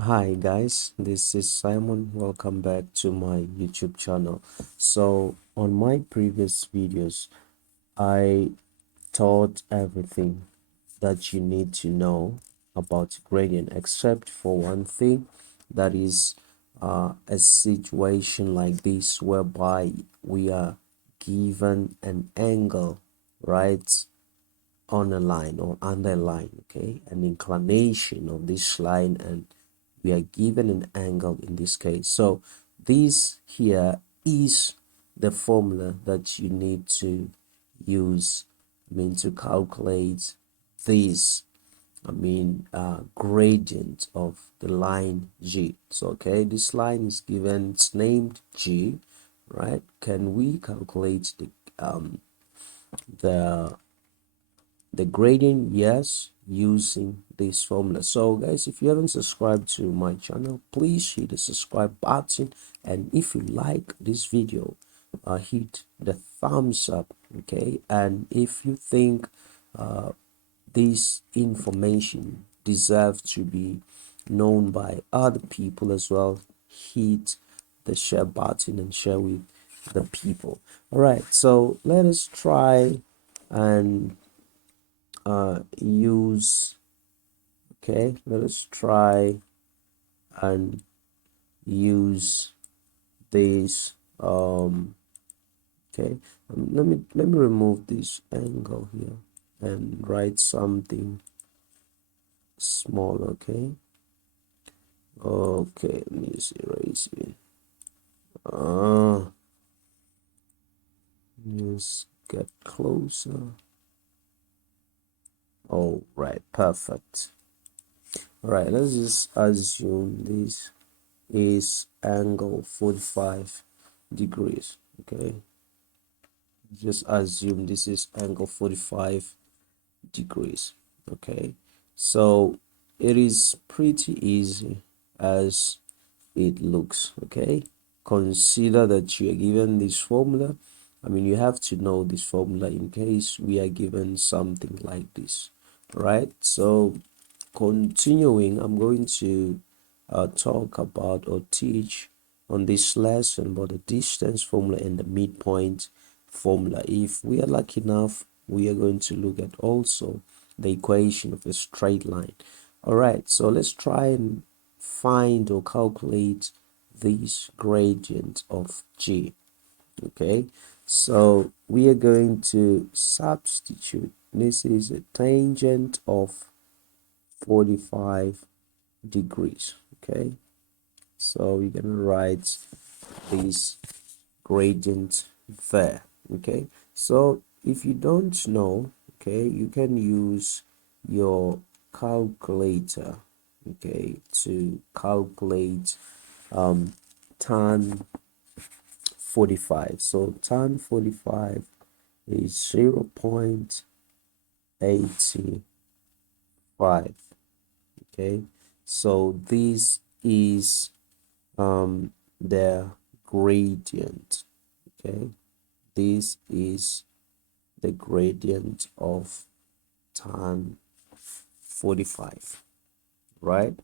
Hi guys, this is Simon. Welcome back to my YouTube channel. So on my previous videos, I taught everything that you need to know about gradient except for one thing, that is a situation like this whereby we are given an angle, right, on a line or underline, okay, an inclination of this line, and we are given an angle in this case. So this here is the formula that you need to use, to calculate this, gradient of the line G. So okay, this line is given, it's named G, right? Can we calculate the the gradient? Yes, using this formula. So guys, if you haven't subscribed to my channel, please hit the subscribe button, and if you like this video, hit the thumbs up, okay? And if you think this information deserves to be known by other people as well, hit the share button and share with the people. All right, so let us try and use, okay, let us try and use this. Okay, let me remove this angle here and write something small. Okay, let me just erase it. Just get closer. All right, perfect. All right, let's just assume this is angle 45 degrees. Okay, just assume this is angle 45 degrees. Okay, so it is pretty easy as it looks. Okay, consider that you are given this formula. You have to know this formula in case we are given something like this, right? So continuing, I'm going to talk about or teach on this lesson about the distance formula and the midpoint formula. If we are lucky enough, we are going to look at also the equation of a straight line. All right, so let's try and find or calculate this gradient of G. Okay, so we are going to substitute. This is a tangent of 45 degrees. Okay, so we're gonna write this gradient there. Okay, so if you don't know, okay, you can use your calculator, okay, to calculate tan 45. So tan 45 is 0.85. Okay, so this is the gradient. Okay, this is the gradient of tan 45, right?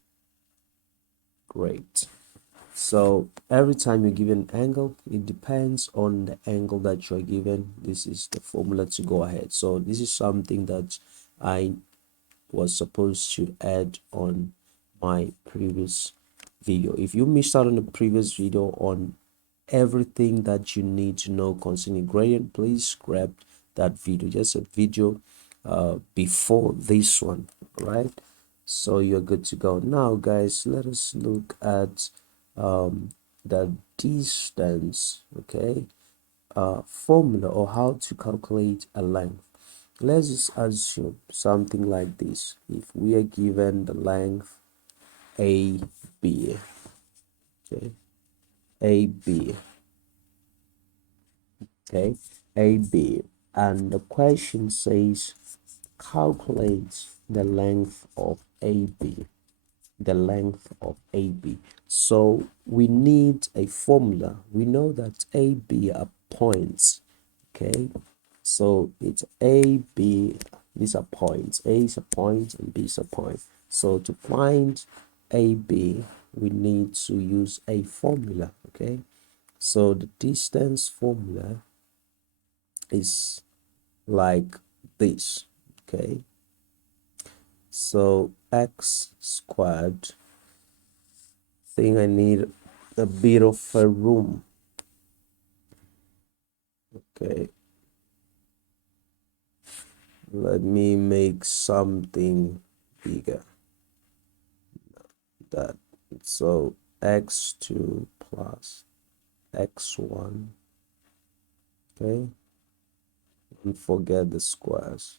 Great. So every time you give an angle, it depends on the angle that you're given. This is the formula to go ahead. So this is something that I was supposed to add on my previous video. If you missed out on the previous video on everything that you need to know concerning gradient, please grab that video, just a video before this one, right? So you're good to go. Now guys, let us look at the distance, okay, formula, or how to calculate a length. Let's just assume something like this. If we are given the length AB, okay, AB, okay, AB, and the question says calculate the length of AB, the length of AB. So we need a formula. We know that AB are points, okay? So it's AB, these are points. A is a point and B is a point. So to find AB, we need to use a formula. Okay, so the distance formula is like this. Okay, so x squared, think I need a bit of a room. Okay, let me make something bigger. That so x2 plus x1. Okay, and forget the squares.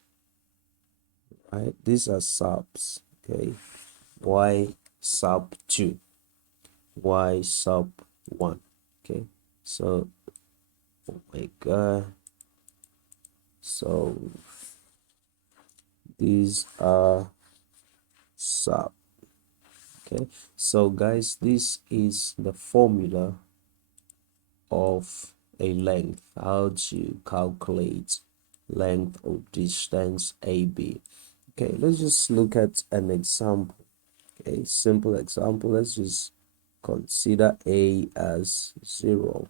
Right, these are subs. Okay, y sub 2, y sub 1. Okay, so oh my god, so these are sub. Okay, so guys, this is the formula of a length, how to calculate length or distance AB. Okay, let's just look at an example. Okay, simple example. Let's just consider A as 0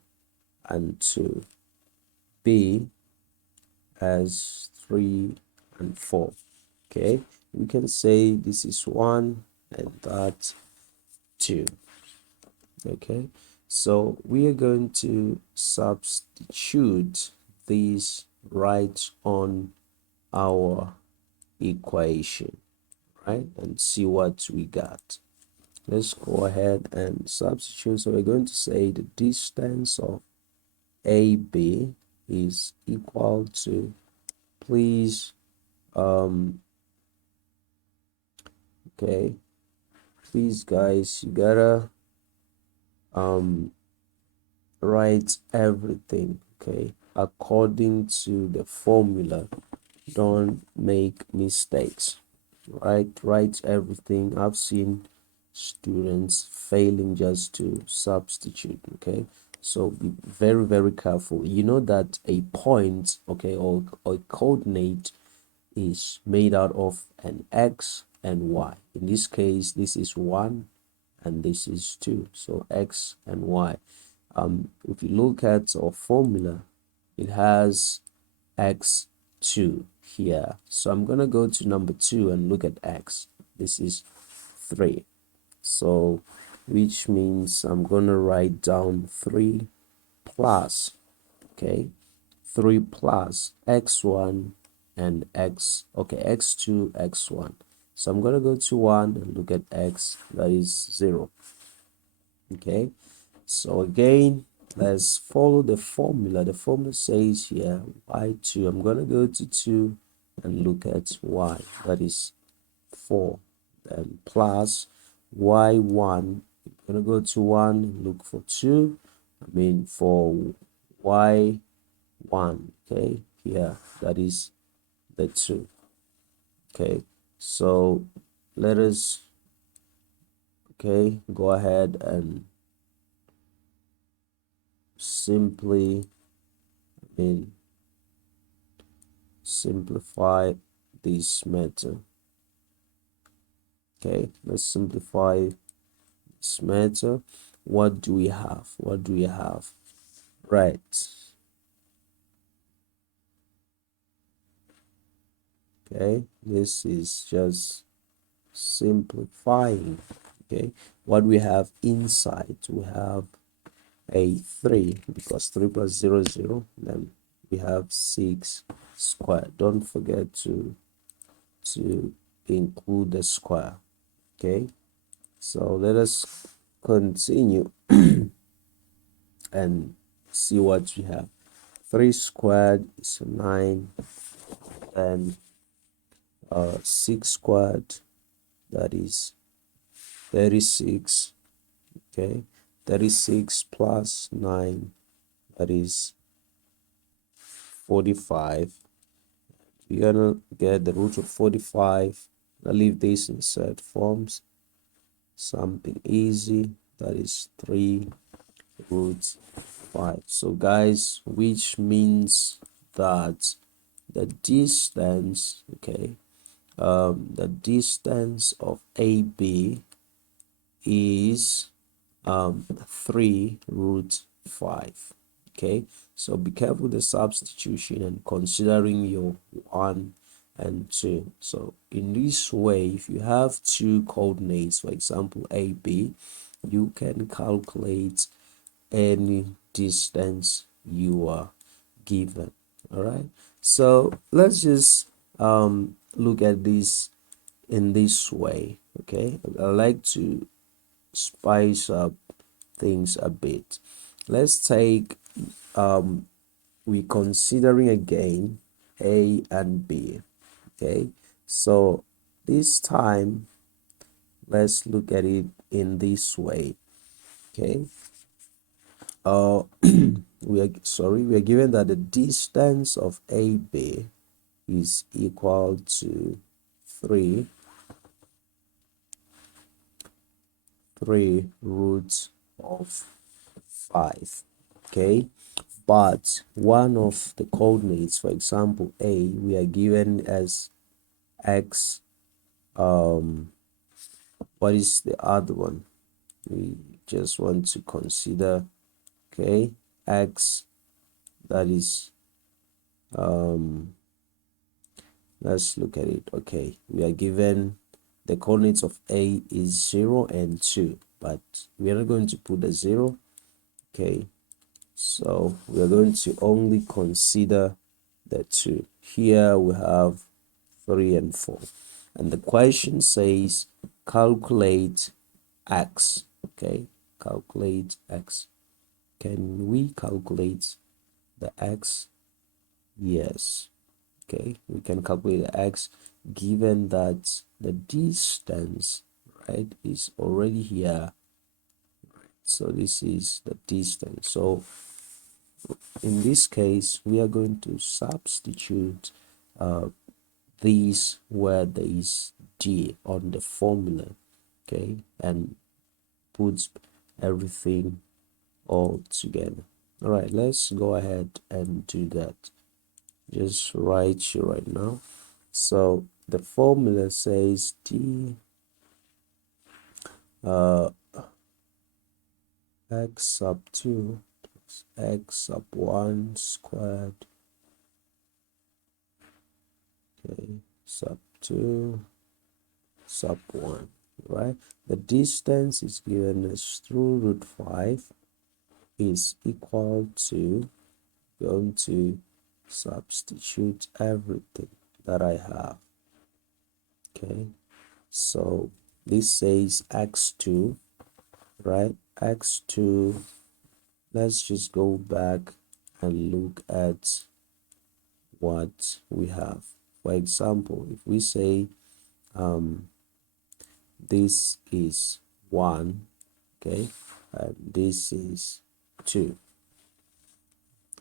and 2, B as 3 and 4. Okay, we can say this is 1 and that 2. Okay, so we are going to substitute these right on our equation, right, and see what we got. Let's go ahead and substitute. So we're going to say the distance of AB is equal to, please, okay, please guys, you gotta write everything, okay, according to the formula. Don't make mistakes, right? Write everything. I've seen students failing just to substitute. Okay, so be very, very careful. You know that a point, okay, or a coordinate is made out of an x and y. In this case, this is 1 and this is 2, so x and y. If you look at our formula, it has x2 here, so I'm gonna go to number 2 and look at x. This is 3, so which means I'm gonna write down 3 plus, okay, 3 plus x1 and x2 x1. So I'm gonna go to 1 and look at x, that is 0. Okay, so again, let's follow the formula. The formula says here y2. I'm gonna go to 2 and look at y, that is 4. Then plus y1. I'm gonna go to 1 and look for 2. I mean for y1. Okay, here, that is the 2. Okay, so let us, okay, go ahead and simply, simplify this matter. Okay, let's simplify this matter. What do we have? What do we have? Right. Okay, this is just simplifying. Okay, what we have inside, we have a 3, because 3 plus 0 is 0. Then we have 6 squared. Don't forget to include the square. Okay, so let us continue and see what we have. 3 squared is 9, and 6 squared, that is 36. Okay, 36 plus 9, that is 45. We're gonna get the root of 45. I'll leave this in set forms. Something easy, that is 3 root 5. So guys, which means that the distance, okay, the distance of AB is 3 root 5. Okay, so be careful with the substitution and considering your 1 and 2. So in this way, if you have two coordinates, for example a, b, you can calculate any distance you are given. All right, so let's just look at this in this way. Okay, I like to spice up things a bit. Let's take we considering again a and b. Okay, so this time let's look at it in this way. Okay, we are given that the distance of AB is equal to 3 root of 5. Okay, but one of the coordinates, for example a, we are given as x. What is the other one? We just want to consider, okay, x, that is let's look at it. Okay, we are given the coordinates of a is 0 and 2, but we are not going to put a 0. Okay, so we are going to only consider the 2. Here we have 3 and 4, and the question says calculate x. Okay, calculate x. Can we calculate the x? Yes. Okay, we can calculate the x given that the distance, right, is already here. So this is the distance. So in this case, we are going to substitute these where there is d on the formula. Okay, and put everything all together. All right, let's go ahead and do that. Just write you right now. So the formula says d x sub 2 plus x sub 1 squared, okay, sub 2 sub 1, right? The distance is given as 2 root 5 is equal to, going to substitute everything that I have. Okay, so this says x2, right? X2, let's just go back and look at what we have. For example, if we say this is 1, okay, and this is 2.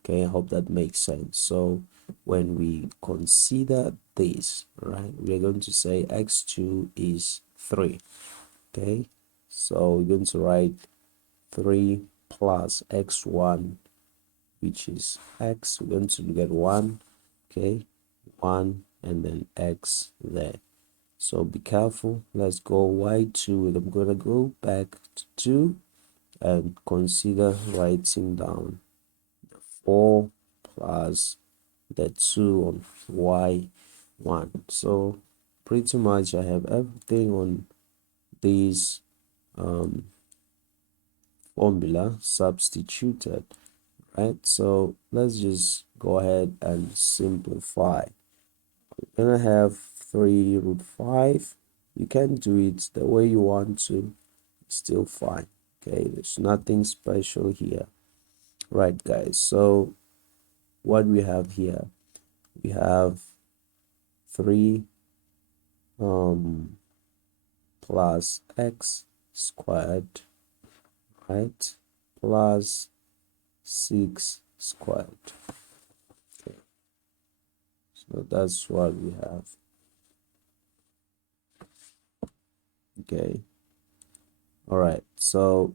Okay, I hope that makes sense. So when we consider this, right, we are going to say x2 is 3. Okay, so we're going to write 3 plus x1, which is x. We're going to get 1, okay, 1, and then x there. So be careful. Let's go y2. I'm going to go back to 2 and consider writing down 4 plus the 2 on y1. So pretty much I have everything on this formula substituted, right? So let's just go ahead and simplify. We're gonna have 3 root 5. You can do it the way you want to, it's still fine. Okay, there's nothing special here, right, guys? So what we have here, we have 3 plus x squared, right, plus 6 squared. Okay, so that's what we have. Okay, all right, so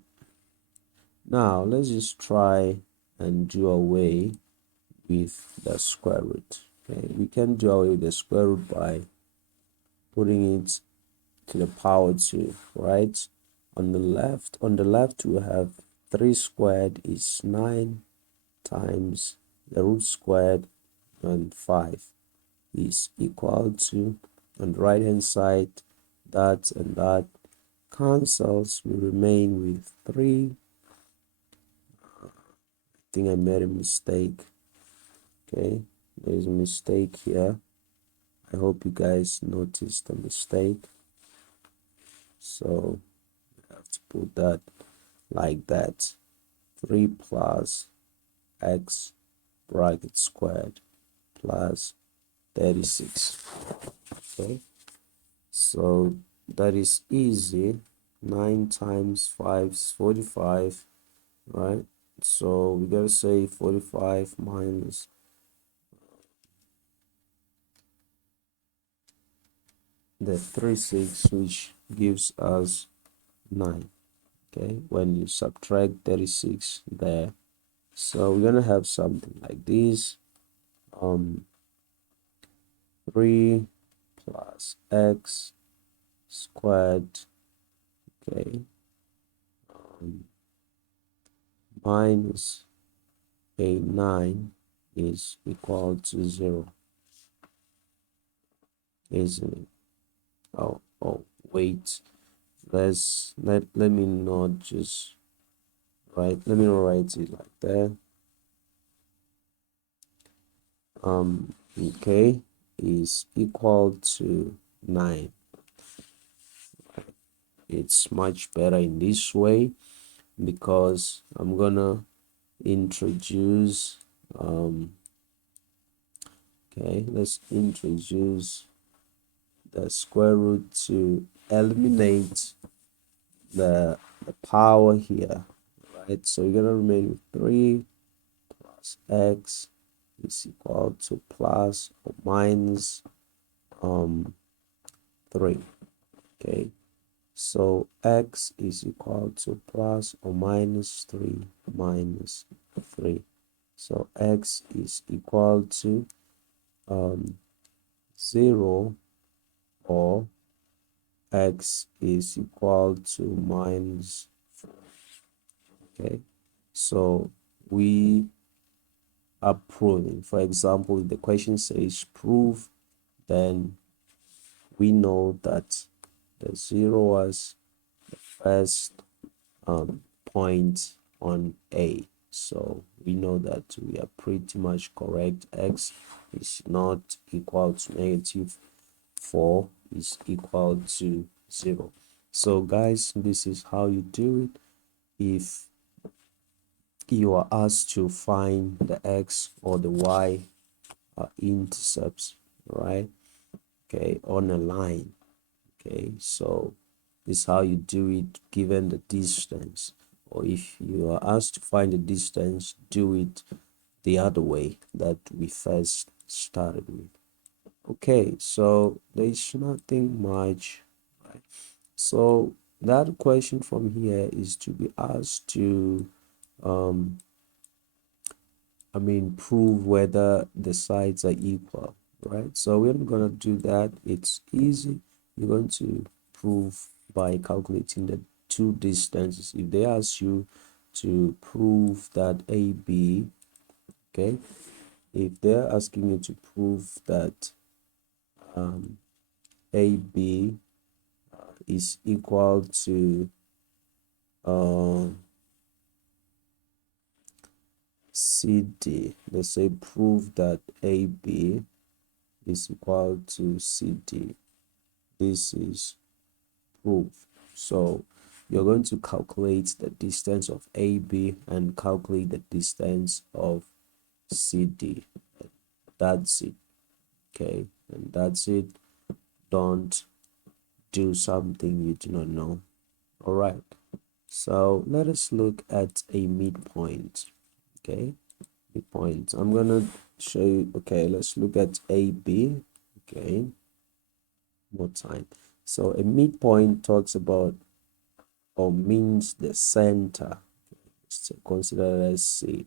now let's just try and do away with the square root. Okay, we can do away with the square root by putting it to the power 2, right? on the left we have 3 squared is 9 times the root squared, and 5 is equal to, on the right hand side, that and that cancels, we remain with 3. I think I made a mistake. Okay, there's a mistake here. I hope you guys noticed the mistake. So I have to put that like that. 3 plus x bracket squared plus 36. Okay, so that is easy. 9 times 5 is 45, right? So we gotta say 45 minus the 36, which gives us 9. Okay, when you subtract 36 there, so we're gonna have something like this. 3 plus x squared, okay, minus a 9 is equal to 0, isn't it? Oh, wait, let me not just let me not write it like that. Okay, is equal to 9. It's much better in this way because I'm gonna introduce okay, let's introduce the square root to eliminate the power here, right? So you're gonna remain with 3 plus x is equal to plus or minus 3. Okay, so x is equal to plus or minus 3 minus 3. So x is equal to 0, or x is equal to minus 4. Okay, so we are proving. For example, if the question says prove, then we know that the 0 was the first point on A. So we know that we are pretty much correct. X is not equal to negative 4, is equal to 0. So guys, this is how you do it if you are asked to find the x or the y intercepts, right? Okay, on a line. Okay, so this is how you do it given the distance, or if you are asked to find the distance, do it the other way that we first started with. Okay, so there's nothing much, right? So that question from here is to be asked to prove whether the sides are equal, right? So we're not gonna do that. It's easy. You're going to prove by calculating the two distances. If they ask you to prove that AB, okay, if they're asking you to prove that AB is equal to CD, they say prove that AB is equal to CD. This is proof. So you're going to calculate the distance of AB and calculate the distance of CD. That's it. Okay, and that's it. Don't do something you do not know. All right, so let us look at a midpoint. Okay, midpoint. I'm gonna show you. Okay, let's look at AB. Okay, more time. So a midpoint talks about or means the center. So consider as C.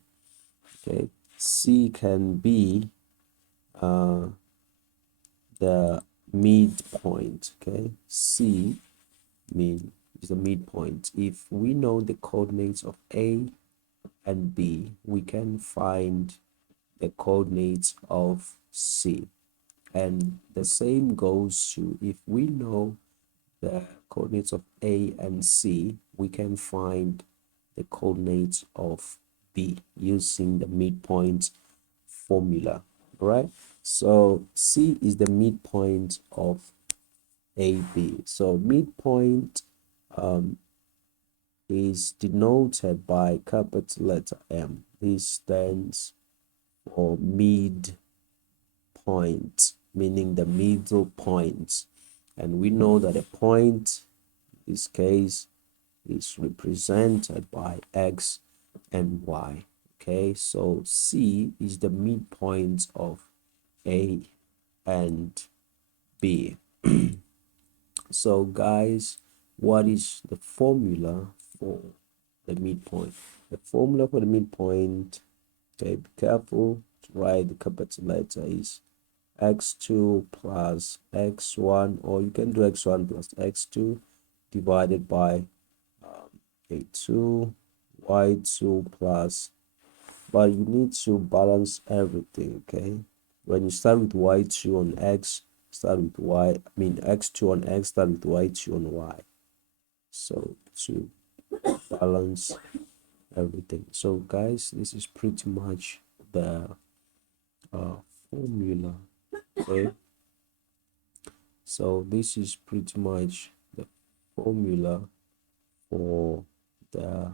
Okay, C can be the midpoint. Okay, C mean is the midpoint. If we know the coordinates of A and B, we can find the coordinates of C. And the same goes to if we know the coordinates of A and C, we can find the coordinates of B using the midpoint formula, right? So C is the midpoint of AB. So midpoint is denoted by capital letter M. This stands for midpoint, meaning the middle point. And we know that a point, in this case, is represented by X and Y. Okay, so C is the midpoint of A and B. So guys, what is the formula for the midpoint? The formula for the midpoint, okay, be careful to write the capital letter, is x2 plus x1, or you can do x1 plus x2 divided by a2, y2 plus, but you need to balance everything, okay? When you start with y2 on x, start with x2 on x, start with y2 on y. So to balance everything. So guys, this is pretty much the formula, okay? So this is pretty much the formula for the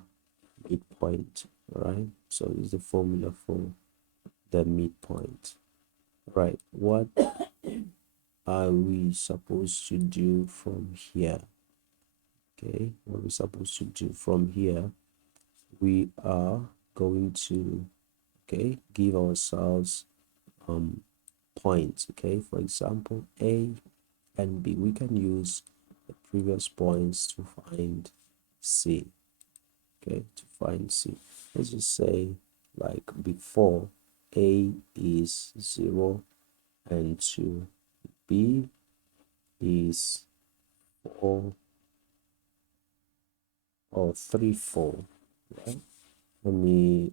midpoint, right? So it's the formula for the midpoint, right? What are we supposed to do from here? Okay, what we're supposed to do from here, we are going to, okay, give ourselves points. Okay, for example, A and B, we can use the previous points to find C. Okay, to find C, let's just say, like before, A is 0 and 2, B is 4 or 3, 4, right? Let me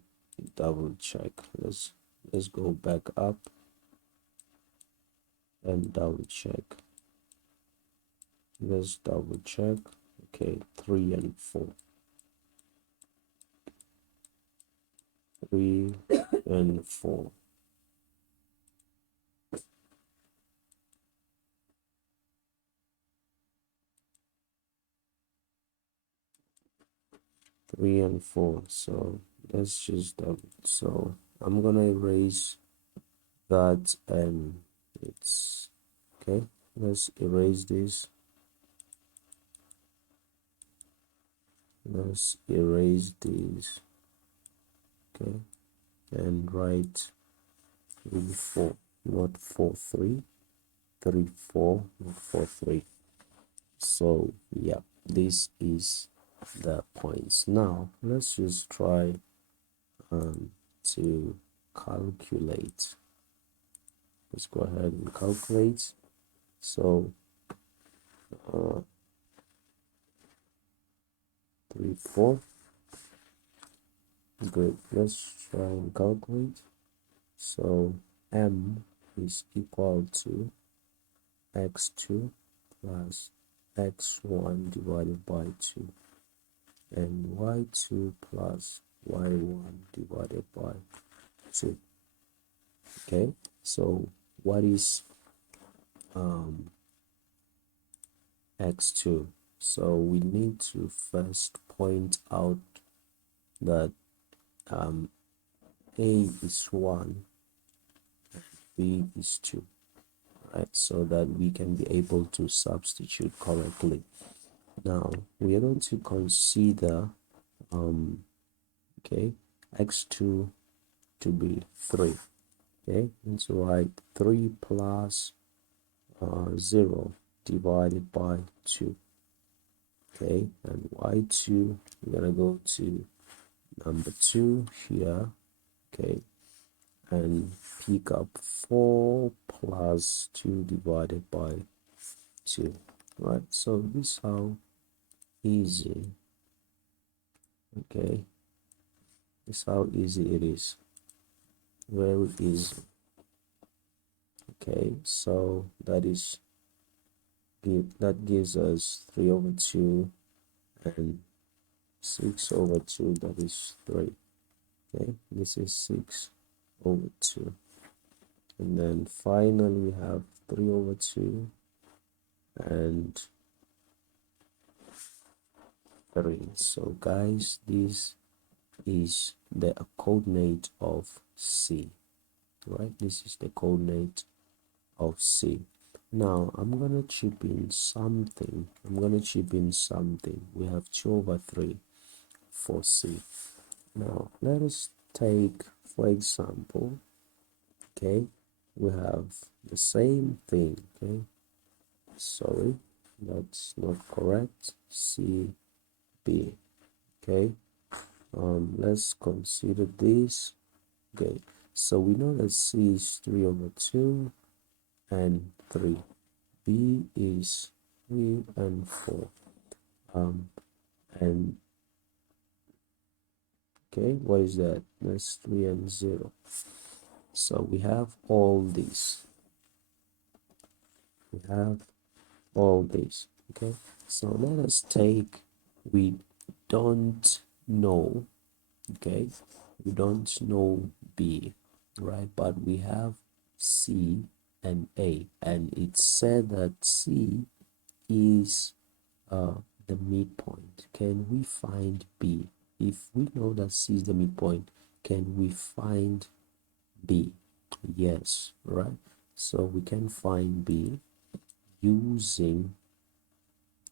double check. Let's go back up and double check. Let's double check. Okay, 3 and 4. 3 and 4. Three and 4. So let's just so I'm gonna erase that, and it's okay. Let's erase this. Let's erase this. Okay, and write 3, 4, not 4, 3. 3, 4, not 4, 3. So yeah, this is the points. Now let's just try to calculate. Let's go ahead and calculate. So 3, 4. Good. Let's try and calculate. So M is equal to x2 plus x1 divided by 2, and y2 plus y1 divided by 2. Okay, so what is x2? So we need to first point out that A is 1, B is 2, right? So that we can be able to substitute correctly. Now we are going to consider okay, x2 to be 3. Okay, and so write 3 plus 0 divided by 2. Okay, and y2, we're gonna go to number 2 here. Okay, and pick up 4 plus 2 divided by 2, right? So this is how easy. Okay, this is how easy it is. Very easy. Okay, so that gives us 3 over 2 and 6 over 2, that is 3. Okay, this is 6 over 2. And then finally we have 3 over 2 and 3. So guys, this is the coordinate of C, right? This is the coordinate of C. Now I'm gonna chip in something. We have 2 over 3 for C. Now let us take, for example, okay, we have the same thing. Okay, sorry, that's not correct. C, B. Okay, let's consider this. Okay, so we know that C is 3 over 2 and 3. B is 3 and 4. And okay, what is that? That's 3 and 0. So we have all these. Okay, so let us take, we don't know, okay, we don't know B, right? But we have C and A, and it said that C is the midpoint. Can we find B? If we know that C is the midpoint, can we find B? Yes, right? So we can find B using,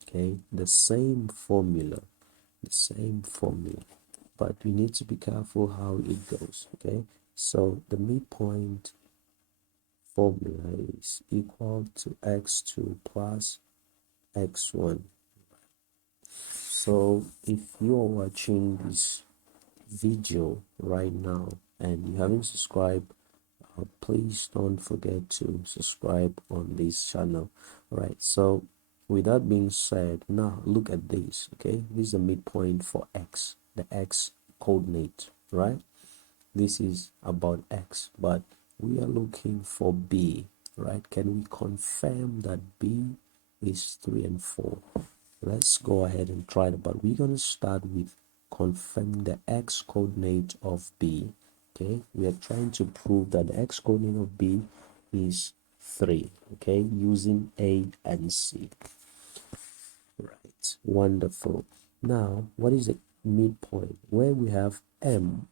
okay, the same formula, but we need to be careful how it goes. Okay, so the midpoint formula is equal to x2 plus x1. So if you are watching this video right now and you haven't subscribed, please don't forget to subscribe on this channel. Right, so with that being said, now look at this. Okay, this is the midpoint for x, the x coordinate, right? This is about x, but we are looking for B, right? Can we confirm that B is 3 and 4? Let's go ahead and try it, but we're going to start with confirming the x coordinate of B. Okay, we are trying to prove that the x coordinate of B is 3, okay, using A and C. Right, wonderful. Now what is the midpoint? Where we have M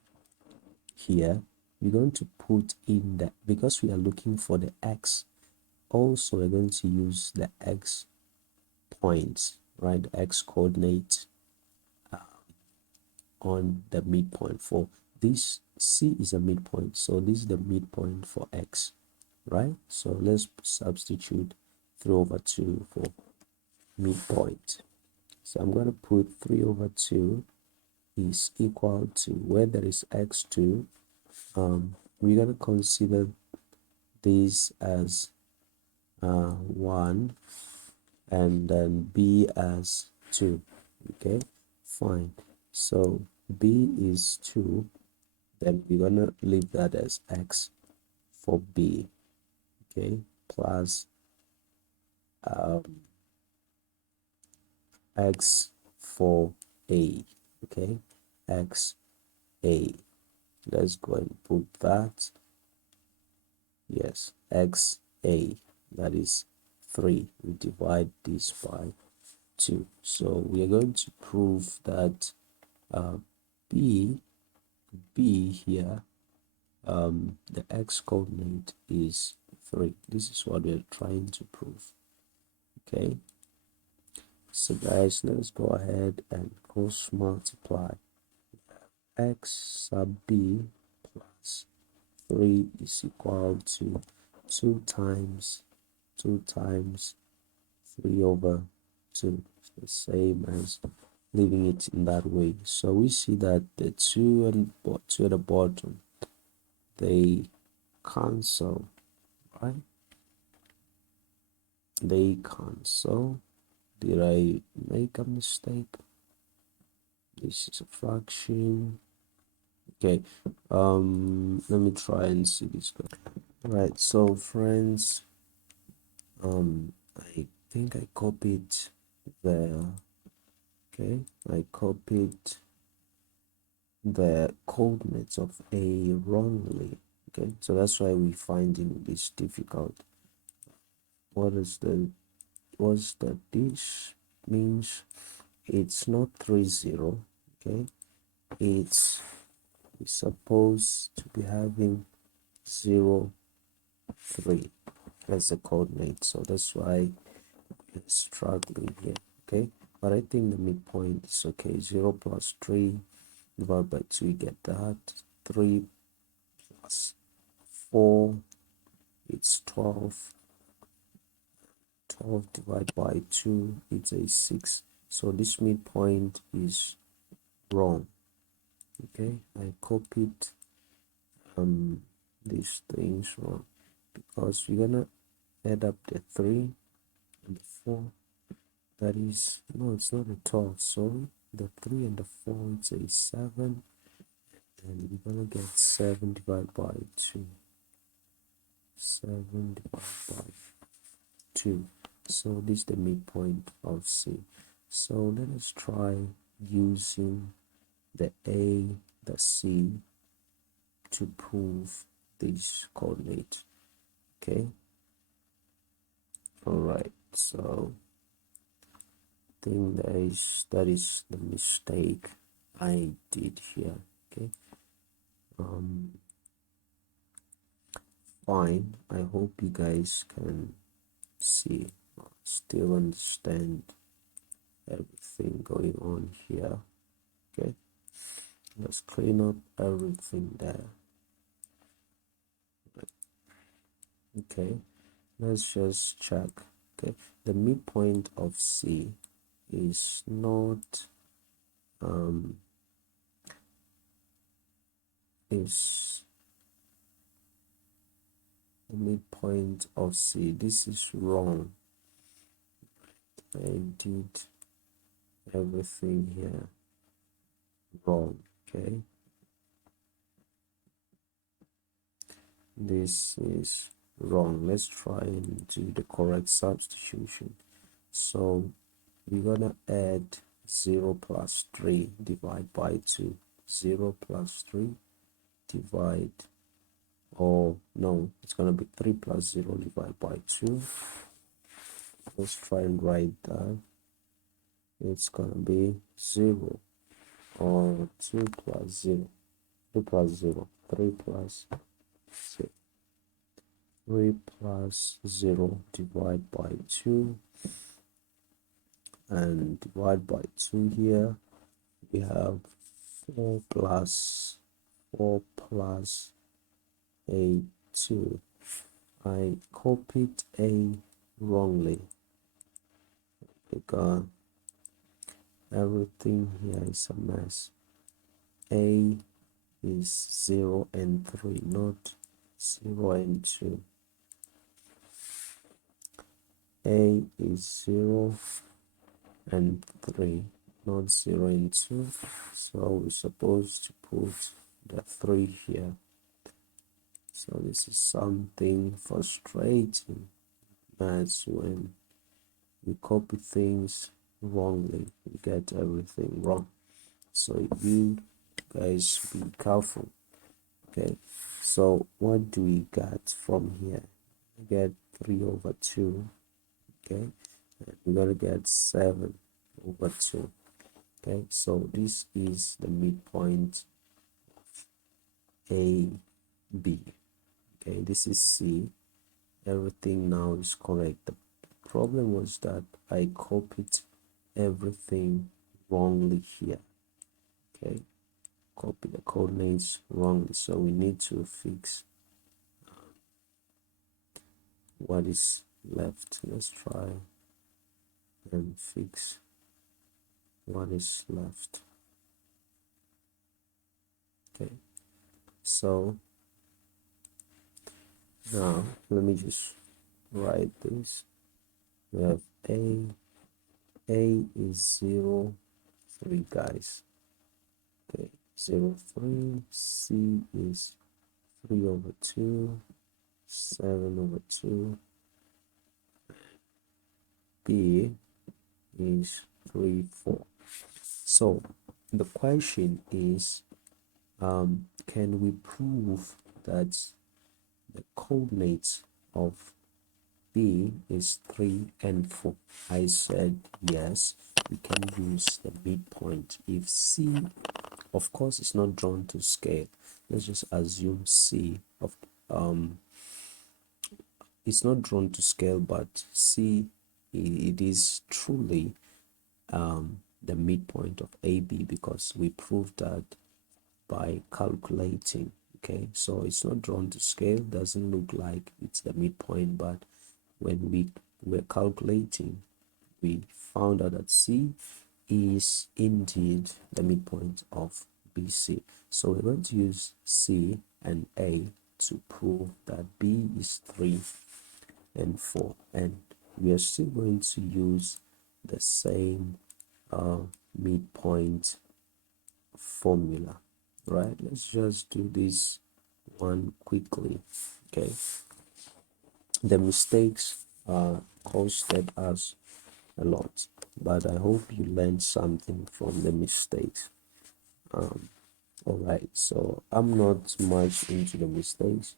here, we're going to put in the, because we are looking for the x, also we're going to use the x points, right? The x coordinate on the midpoint. For this, C is a midpoint, so this is the midpoint for x, right? So let's substitute 3 over 2 for midpoint. So I'm going to put 3 over 2 is equal to, where there is x2, we're going to consider this as 1 and then B as 2. Okay, fine. So B is 2, then we're gonna leave that as x for B. Okay, plus x for A. Okay, x A. Let's go and put that. Yes, x A, that is 3. We divide this by 2. So we are going to prove that B here, the x coordinate is 3. This is what we're trying to prove. Okay, so guys, let's go ahead and cross multiply. X sub B plus 3 is equal to 2 times 3 over 2. It's the same as leaving it in that way. So we see that the 2 and 2 at the bottom, they cancel, right? They cancel. did I make a mistake? This is a fraction. Okay, let me try and see this guy. Right, so friends, I think I copied there. Okay, I copied the coordinates of A wrongly. Okay, so that's why we're finding this difficult. What's that? This means it's not 30. Okay, it's supposed to be having 0, 3 as a coordinate, so that's why we're struggling here. Okay, but I think the midpoint is okay. 0 plus 3 divided by 2, you get that. 3 plus 4, it's 12. 12 divided by 2, it's a 6. So this midpoint is wrong. Okay, I copied these things wrong, because we're gonna add up the 3 and the 4. That is, no, it's not a 12, sorry. The 3 and the 4, it's a 7, and we're gonna get 7 divided by 2. 7 divided by 2. So this is the midpoint of C. So let us try using the A, the C to prove this coordinate. Okay. All right. So I think that is the mistake I did here. Okay. Fine. I hope you guys can see, still understand everything going on here. Okay, let's clean up everything there. Okay, let's just check. Okay, the midpoint of C is not is the midpoint of C. This is wrong. I did everything here wrong. Okay, this is wrong. Let's try and do the correct substitution. So we're gonna add 0 plus 3 divide by 2. 0 plus 3 divide, or no, it's gonna be 3 plus 0 divided by 2. Let's try and write that. It's gonna be 0, or 2 plus 0. 2 plus 0, 3 plus 0. 3 plus 0 divided by 2, and divide by 2 here. We have 4 plus 8, 2. I copied A wrongly. Because everything here is a mess. A is 0 and 3, not 0 and 2. A is 0 and 3, not 0 and 2. So we're supposed to put the 3 here. So this is something frustrating. That's when we copy things wrongly, we get everything wrong. So you guys be careful. Okay, so what do we get from here? We get 3 over 2. Okay, and we're gonna get 7 over 2. Okay, so this is the midpoint A, B. Okay, this is C. Everything now is correct. The problem was that I copied everything wrongly here. Okay, copy the coordinates wrongly, so we need to fix what is left. Let's try and fix what is left. Okay, so now let me just write this. We have A, A is 0, 3, guys. Okay, 0, 3. C is 3 over 2, 7 over 2. B is 3, 4. So the question is, can we prove that the coordinates of B is 3 and 4? I said yes, we can use the midpoint. If C, of course, is not drawn to scale, let's just assume C of it's not drawn to scale, but C, it is truly the midpoint of AB, because we proved that by calculating. Okay, so it's not drawn to scale, doesn't look like it's the midpoint, but when we were calculating, we found out that C is indeed the midpoint of BC. So we're going to use C and A to prove that B is 3 and 4, and we are still going to use the same midpoint formula. Right, let's just do this one quickly. Okay, the mistakes costed us a lot, but I hope you learned something from the mistakes. All right, so I'm not much into the mistakes.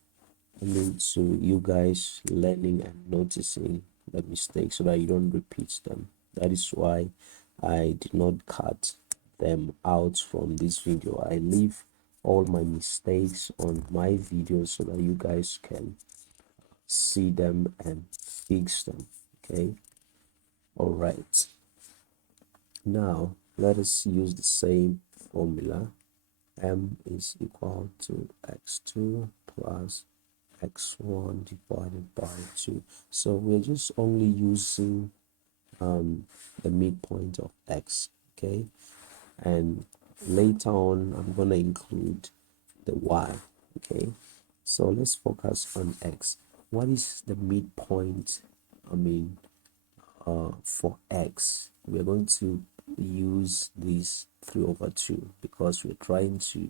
I'm into you guys learning and noticing the mistakes so that you don't repeat them. That is why I did not cut them out from this video. I leave all my mistakes on my videos so that you guys can see them and fix them. Okay, all right, now let us use the same formula. M is equal to x2 plus x1 divided by 2. So we're just only using the midpoint of x. Okay, and later on I'm gonna include the y. Okay, so let's focus on x. What is the midpoint? For x, we're going to use this 3 over 2 because we're trying to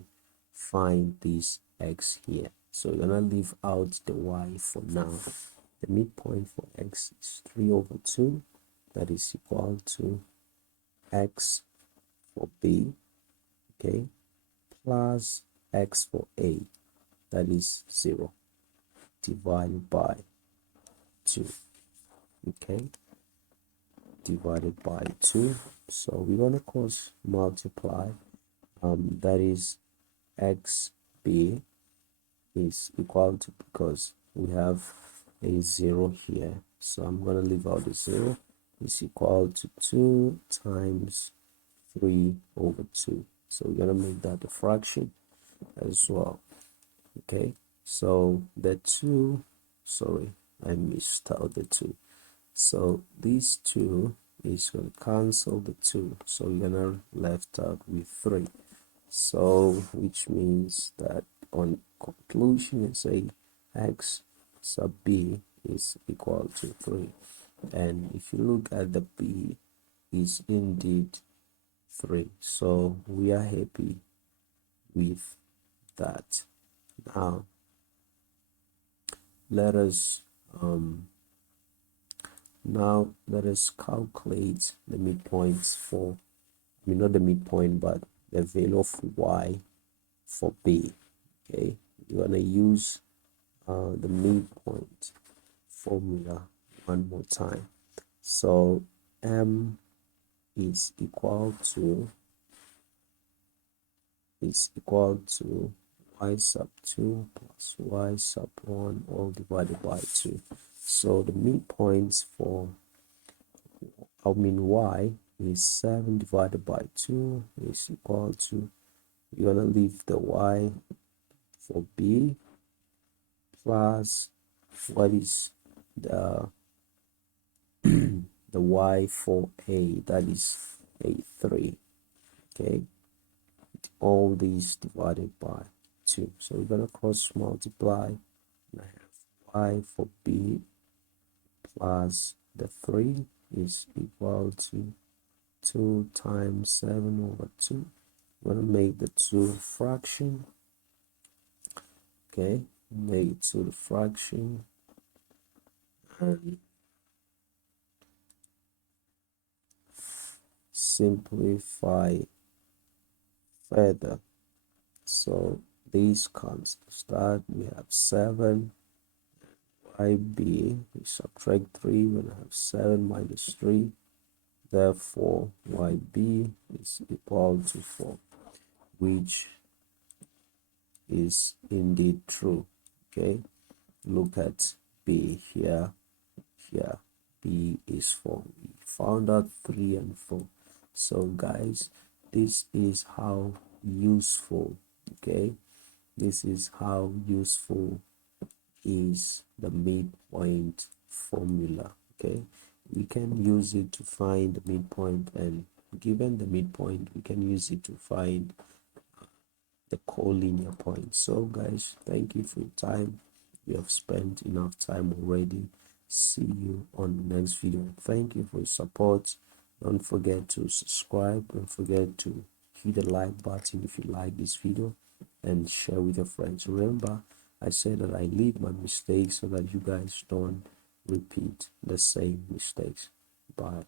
find this x here. So we're gonna leave out the y for now. The midpoint for x is 3 over 2, that is equal to x for b, okay, plus x for a, that is 0, divided by 2, okay, divided by 2. So we're gonna cross multiply, that is xb is equal to, because we have a 0 here, so I'm going to leave out the 0, is equal to 2 times 3 over 2. So we're going to make that a fraction as well. Okay, so the 2, sorry, I missed out the 2. So these 2 is going to cancel the 2, so we're going to left out with 3. So which means that on conclusion you say x sub b is equal to 3, and if you look at the b is indeed 3, so we are happy with that. Now let us calculate the midpoints for, not the midpoint but the value of y for b. Okay, you're gonna use the midpoint formula one more time. So m is equal to y sub 2 plus y sub 1 all divided by 2. So the midpoints for y is 7 divided by 2 is equal to, you're gonna leave the y for b plus what is the the y for a, that is a 3. Okay, all these divided by 2, so we're gonna cross multiply, and I have y for b plus the 3 is equal to 2 times 7 over 2. I'm going to make the 2 a fraction. Okay, make it 2 the fraction. And simplify further. So this comes to start. We have 7 YB. We subtract 3. We're going to have 7 minus 3. Therefore, YB is equal to 4, which is indeed true. Okay, look at B here. Here, B is 4. We found out 3 and 4. So, guys, this is how useful, okay, this is how useful is the midpoint formula. Okay, we can use it to find the midpoint, and given the midpoint, we can use it to find the collinear point. So guys, thank you for your time. You have spent enough time already. See you on the next video. Thank you for your support. Don't forget to subscribe. Don't forget to hit the like button if you like this video, and share with your friends. Remember, I said that I leave my mistakes so that you guys don't repeat the same mistakes. Bye.